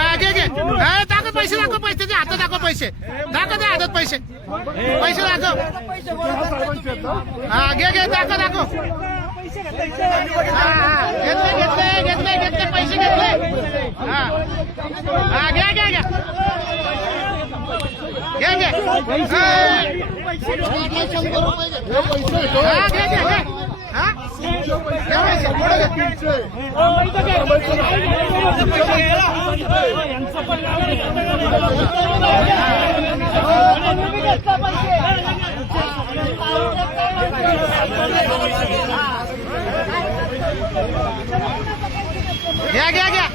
दाखव पैसे दाखव पैसे. दे हातात दाखव पैसे. दाखव दे हातात पैसे. पैसे दाखव? हा घे घे दाखव दाखव. घेतले घेतले घेतले घेतले पैसे घेतले हा. हा घ्या घ्या घ्या घे घे. हा. हा, घे घे घे हा घे पैसे पुढे घे. घ्या घ्या घ्या.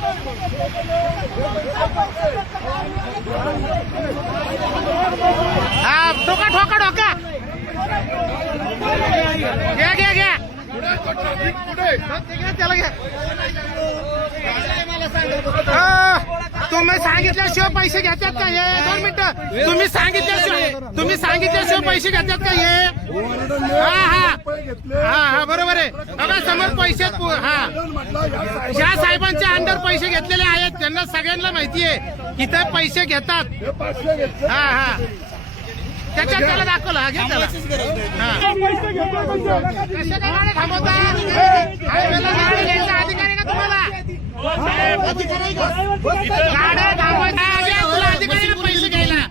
हा ठोका ठोका ठोका. घ्या घ्या घ्या. तुम्ही सांगितल्याशिवाय पैसे घेतात का हे? दोन मिनिटं. तुम्ही सांगितल्याशिवाय तुम्ही सांगितल्याशिवाय पैसे घेतात का हे? हा हा. हा हा बरोबर आहे. बघा समोर पैसे हा. ज्या साहेबांच्या अंडर पैसे घेतलेले आहेत त्यांना सगळ्यांना माहिती आहे. की ते पैसे घेतात. हा हा. त्याच्यात त्याला दाखवलं हा घे त्याला. थांबवता? हायवेला गाडी घ्यायचा अधिकार आहे का तुम्हाला? गाड्या थांबवायचा तुला अधिकार आहे का पैसे घ्यायला?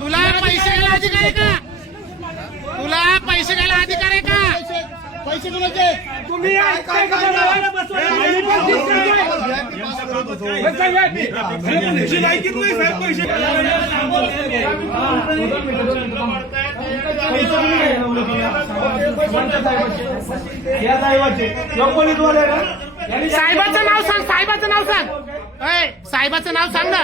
तुला पैसे घ्यायला अधिकार आहे का? तुला पैसे घ्यायला अधिकार आहे का? पैसे कुणाचे तुम्ही या साहेबाचे कंपनीद्वारे ना यांनी साहेबाचं नाव सांग साहेबाचं नाव सांग अय साहेबाचं नाव सांग ना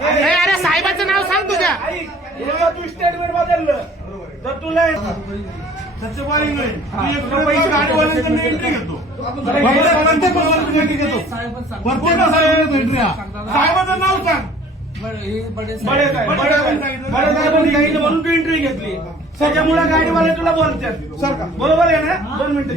अरे साहेबाचं नाव सांग तुझ्या तू स्टेटमेंट बदललं तर तुला त्याचं नाही एंट्री घेतो. प्रत्येक प्रत्येक एंट्री घेतो. प्रत्येक एंट्री साहेबाचं नाव सांग. बडे साहेब. बडे साहेब बडे साहेबांनी सांगितलं म्हणून तू एंट्री घेतली. त्याच्यामुळे गाडीवाले तुला बोलतात बरोबर आहे ना? दोन मिनिटं